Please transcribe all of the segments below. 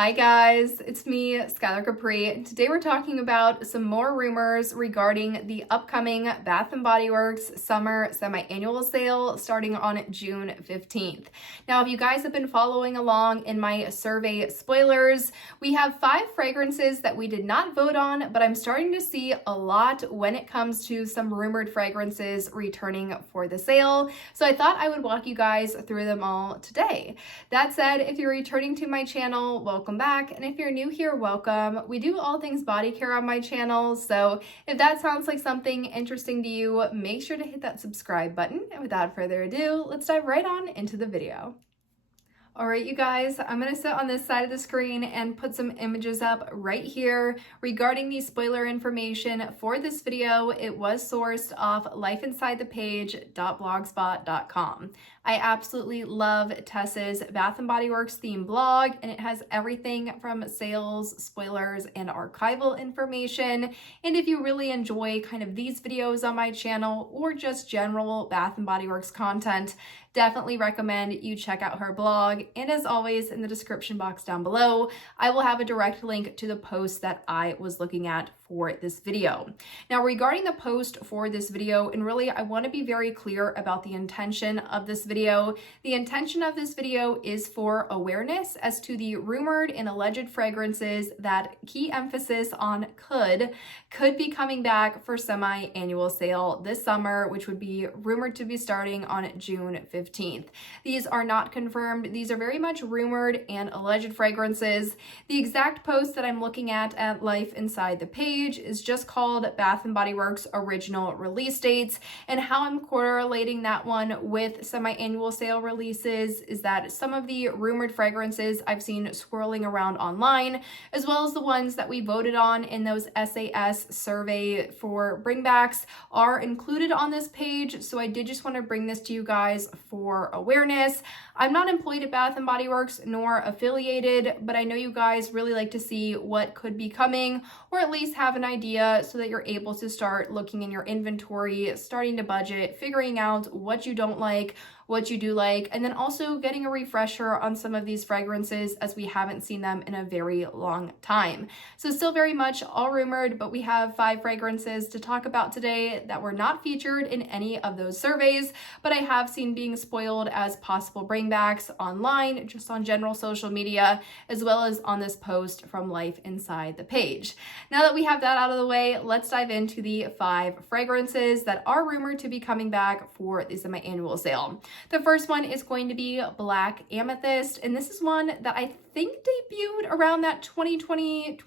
Hi guys, it's me, Skylar Capri. Today we're talking about some more rumors regarding the upcoming Bath & Body Works summer semi-annual sale starting on June 15th. Now, if you guys have been following along in my survey spoilers, we have 5 fragrances that we did not vote on, but I'm starting to see a lot when it comes to some rumored fragrances returning for the sale. So I thought I would walk you guys through them all today. That said, if you're returning to my channel, welcome back. And if you're new here, welcome. We do all things body care on my channel. So if that sounds like something interesting to you, make sure to hit that subscribe button. And without further ado, let's dive right on into the video. All right, you guys, I'm going to sit on this side of the screen and put some images up right here regarding the spoiler information for this video. It was sourced off lifeinsidethepage.blogspot.com. I absolutely love Tess's Bath & Body Works theme blog, and it has everything from sales, spoilers, and archival information. And if you really enjoy kind of these videos on my channel or just general Bath & Body Works content, definitely recommend you check out her blog. And as always, in the description box down below, I will have a direct link to the post that I was looking at for this video. Now, regarding the post for this video, and really I want to be very clear about the intention of this video. The intention of this video is for awareness as to the rumored and alleged fragrances that, key emphasis on could be coming back for semi-annual sale this summer, which would be rumored to be starting on June 15th. These are not confirmed. These are very much rumored and alleged fragrances. The exact post that I'm looking at Life Inside the Page is just called Bath & Body Works original release dates, and how I'm correlating that one with semi-annual sale releases is that some of the rumored fragrances I've seen swirling around online, as well as the ones that we voted on in those SAS survey for bringbacks, are included on this page. So I did just want to bring this to you guys for awareness. I'm not employed at Bath & Body Works nor affiliated, but I know you guys really like to see what could be coming, or at least have an idea so that you're able to start looking in your inventory, starting to budget, figuring out what you don't like, what you do like, and then also getting a refresher on some of these fragrances as we haven't seen them in a very long time. So still very much all rumored, but we have 5 fragrances to talk about today that were not featured in any of those surveys, but I have seen being spoiled as possible bringbacks online, just on general social media, as well as on this post from Life Inside the Page. Now that we have that out of the way, let's dive into the 5 fragrances that are rumored to be coming back for the semi-annual sale. The first one is going to be Black Amethyst, and this is one that I think debuted around that 2020,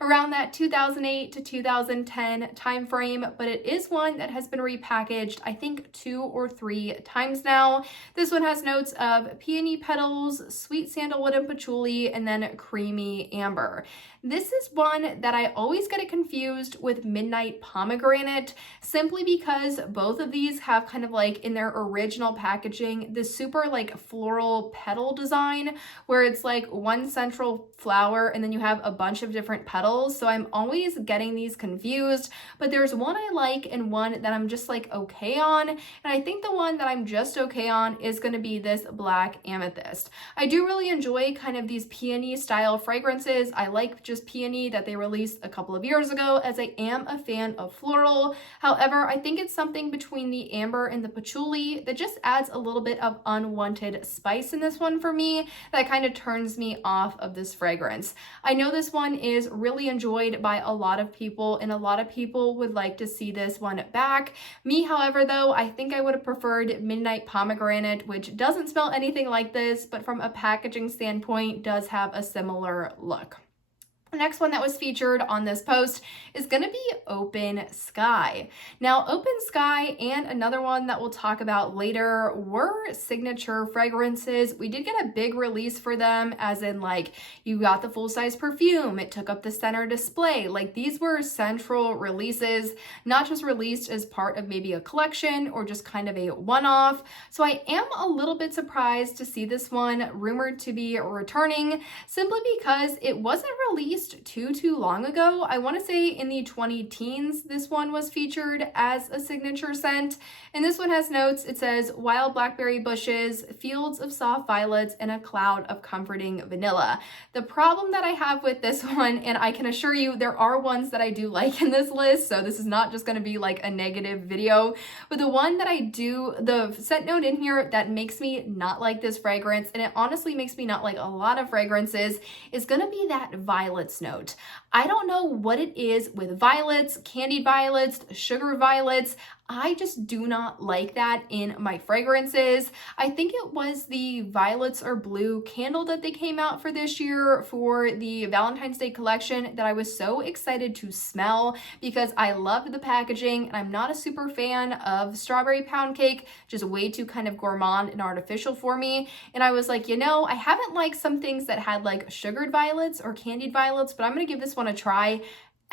around that 2008 to 2010 time frame, but it is one that has been repackaged, I think 2 or 3 times now. This one has notes of peony petals, sweet sandalwood and patchouli, and then creamy amber. This is one that I always get it confused with Midnight Pomegranate, simply because both of these have kind of like in their original packaging this super like floral petal design where it's like one central flower and then you have a bunch of different petals. So I'm always getting these confused, but there's one I like and one that I'm just like okay on. And I think the one that I'm just okay on is going to be this Black Amethyst. I do really enjoy kind of these peony style fragrances. I like just peony that they released a couple of years ago, as I am a fan of floral. However, I think it's something between the amber and the patchouli that just adds a little bit of unwanted spice in this one for me that kind of turns me off of this fragrance. I know this one is really enjoyed by a lot of people, and a lot of people would like to see this one back. Me, however, though, I think I would have preferred Midnight Pomegranate, which doesn't smell anything like this, but from a packaging standpoint does have a similar look. The next one that was featured on this post is going to be Open Sky. Now, Open Sky and another one that we'll talk about later were signature fragrances. We did get a big release for them, as in like you got the full-size perfume, it took up the center display. Like these were central releases, not just released as part of maybe a collection or just kind of a one-off. So I am a little bit surprised to see this one rumored to be returning, simply because it wasn't released released too long ago. I want to say in the 20-teens, this one was featured as a signature scent. And this one has notes. It says wild blackberry bushes, fields of soft violets, and a cloud of comforting vanilla. The problem that I have with this one, and I can assure you there are ones that I do like in this list, so this is not just going to be like a negative video, but the one that I do, the scent note in here that makes me not like this fragrance, and it honestly makes me not like a lot of fragrances, is going to be that violets note. I don't know what it is with violets, candied violets, sugar violets. I just do not like that in my fragrances. I think it was the Violets Are Blue candle that they came out for this year for the Valentine's Day collection that I was so excited to smell because I loved the packaging, and I'm not a super fan of strawberry pound cake, just way too kind of gourmand and artificial for me. And I was like, you know, I haven't liked some things that had like sugared violets or candied violets, but I'm gonna give this one a try.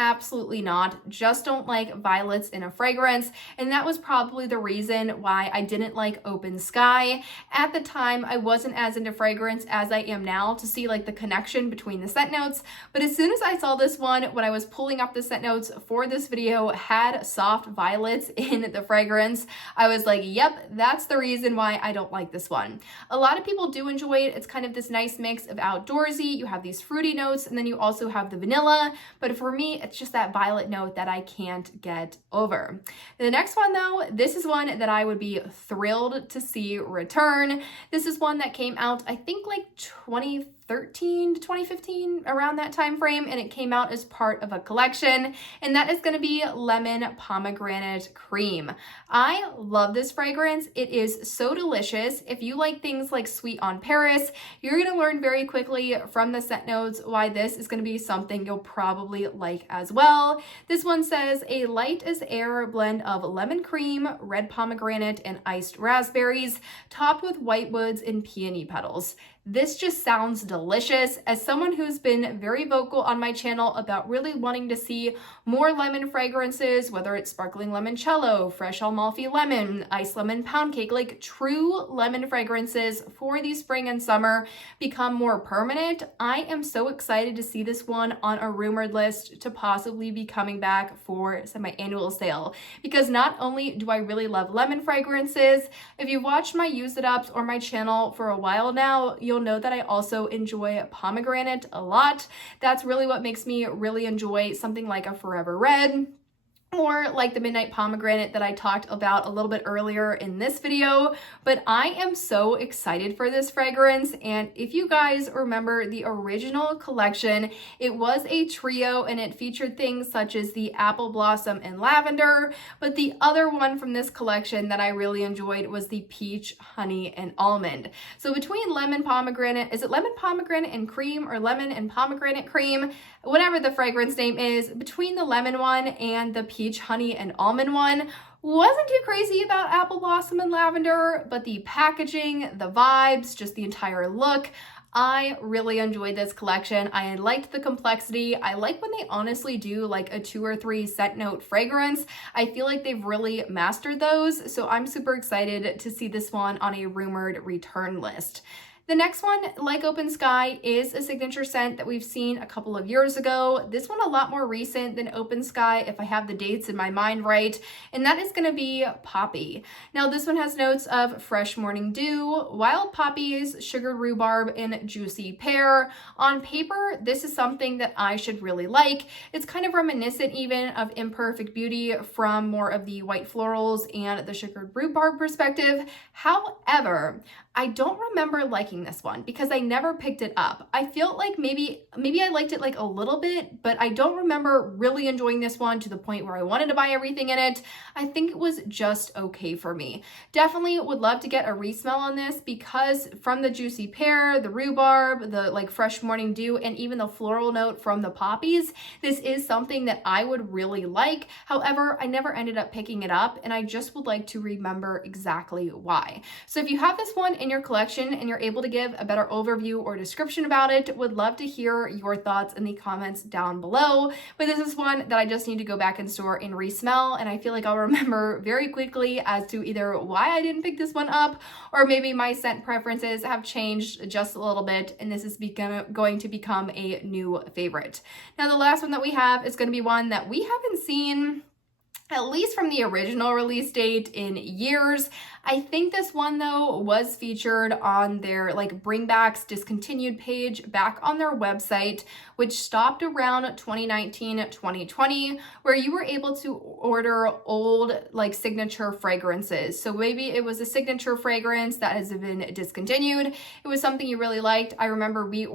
Absolutely not. Just don't like violets in a fragrance. And that was probably the reason why I didn't like Open Sky. At the time, I wasn't as into fragrance as I am now to see like the connection between the scent notes. But as soon as I saw this one, when I was pulling up the scent notes for this video, had soft violets in the fragrance, I was like, yep, that's the reason why I don't like this one. A lot of people do enjoy it. It's kind of this nice mix of outdoorsy. You have these fruity notes, and then you also have the vanilla. But for me, it's just that violet note that I can't get over. The next one though, this is one that I would be thrilled to see return. This is one that came out, I think like 2013 to 2015, around that time frame, and it came out as part of a collection, and that is going to be Lemon Pomegranate Cream. I love this fragrance. It is so delicious. If you like things like Sweet on Paris, you're going to learn very quickly from the scent notes why this is going to be something you'll probably like as well. This one says a light as air blend of lemon cream, red pomegranate, and iced raspberries, topped with white woods and peony petals. This just sounds delicious. As someone who's been very vocal on my channel about really wanting to see more lemon fragrances, whether it's sparkling limoncello, fresh Amalfi lemon, iced lemon pound cake, like true lemon fragrances for the spring and summer become more permanent, I am so excited to see this one on a rumored list to possibly be coming back for semi-annual sale. Because not only do I really love lemon fragrances, if you've watched my Use It Ups or my channel for a while now, you'll know that I also enjoy pomegranate a lot. That's really what makes me really enjoy something like a Forever Red, or like the Midnight Pomegranate that I talked about a little bit earlier in this video. But I am so excited for this fragrance. And if you guys remember the original collection, it was a trio and it featured things such as the Apple Blossom and Lavender. But the other one from this collection that I really enjoyed was the Peach, Honey, and Almond. So between Lemon Pomegranate, is it Lemon Pomegranate and Cream or Lemon and Pomegranate Cream? Whatever the fragrance name is, between the lemon one and the Peach, Honey, and Almond one, wasn't too crazy about Apple Blossom and Lavender, but the packaging, the vibes, just the entire look, I really enjoyed this collection. I liked the complexity. I like when they honestly do like a 2 or 3 scent note fragrance. I feel like they've really mastered those, so I'm super excited to see this one on a rumored return list. The next one, like Open Sky, is a signature scent that we've seen a couple of years ago. This one a lot more recent than Open Sky, if I have the dates in my mind right, and that is going to be Poppy. Now this one has notes of fresh morning dew, wild poppies, sugared rhubarb, and juicy pear. On paper, this is something that I should really like. It's kind of reminiscent even of Imperfect Beauty from more of the white florals and the sugared rhubarb perspective. However, I don't remember liking this one because I never picked it up. I feel like maybe I liked it like a little bit, but I don't remember really enjoying this one to the point where I wanted to buy everything in it. I think it was just okay for me. Definitely would love to get a resmell on this because from the juicy pear, the rhubarb, the like fresh morning dew, and even the floral note from the poppies, this is something that I would really like. However, I never ended up picking it up, and I just would like to remember exactly why. So if you have this one in your collection and you're able to to give a better overview or description about it. Would love to hear your thoughts in the comments down below. But this is one that I just need to go back in store and re-smell, and I feel like I'll remember very quickly as to either why I didn't pick this one up, or maybe my scent preferences have changed just a little bit and this is going to become a new favorite. Now the last one that we have is going to be one that we haven't seen, at least from the original release date, in years. I think this one though was featured on their like bringbacks discontinued page back on their website, which stopped around 2019-2020, where you were able to order old like signature fragrances. So maybe it was a signature fragrance that has been discontinued. It was something you really liked. I remember we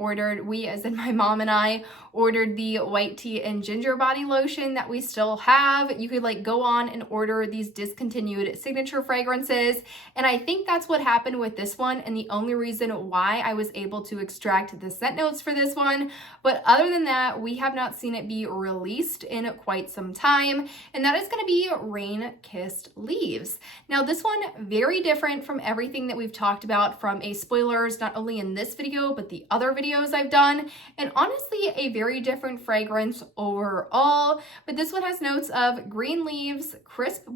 as in my mom and I ordered the white tea and ginger body lotion that we still have. You could like go on and order these discontinued signature fragrances. And I think that's what happened with this one, and the only reason why I was able to extract the scent notes for this one. But other than that, we have not seen it be released in quite some time, and that is going to be Rainkissed Leaves. Now this one, very different from everything that we've talked about from a spoilers, not only in this video, but the other videos I've done, and honestly a very different fragrance overall. But this one has notes of green leaves, crisp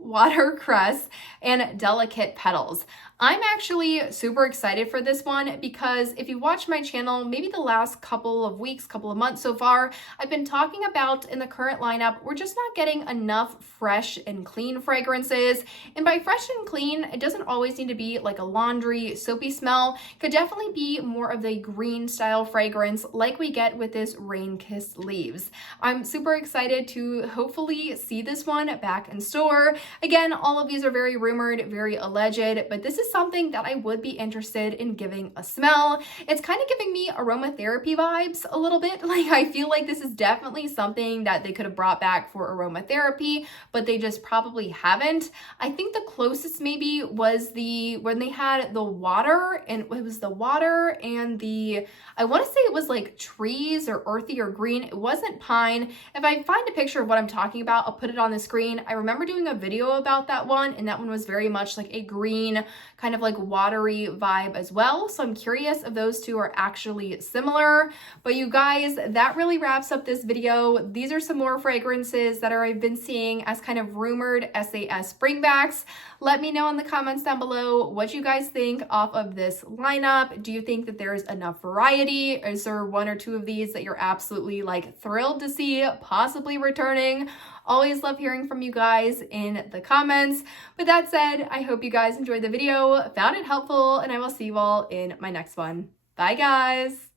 watercress, and delicate petals. I'm actually super excited for this one because if you watch my channel, maybe the last couple of weeks, couple of months so far, I've been talking about in the current lineup, we're just not getting enough fresh and clean fragrances. And by fresh and clean, it doesn't always need to be like a laundry, soapy smell. It could definitely be more of the green style fragrance like we get with this Rainkissed Leaves. I'm super excited to hopefully see this one back in store. Again, all of these are very rumored, very alleged, but this is something that I would be interested in giving a smell. It's kind of giving me aromatherapy vibes a little bit. Like I feel like this is definitely something that they could have brought back for aromatherapy, but they just probably haven't. I think the closest maybe was when they had the water, and it was the water and I want to say it was like trees or earthy or green. It wasn't pine. If I find a picture of what I'm talking about, I'll put it on the screen. I remember doing a video about that one, and that one was very much like a green, kind of like watery vibe as well. So I'm curious if those two are actually similar. But you guys, that really wraps up this video. These are some more fragrances that I've been seeing as kind of rumored SAS bringbacks. Let me know in the comments down below what you guys think off of this lineup. Do you think that there's enough variety? Is there one or two of these that you're absolutely like thrilled to see possibly returning? Always love hearing from you guys in the comments. With that said, I hope you guys enjoyed the video, found it helpful, and I will see you all in my next one. Bye guys!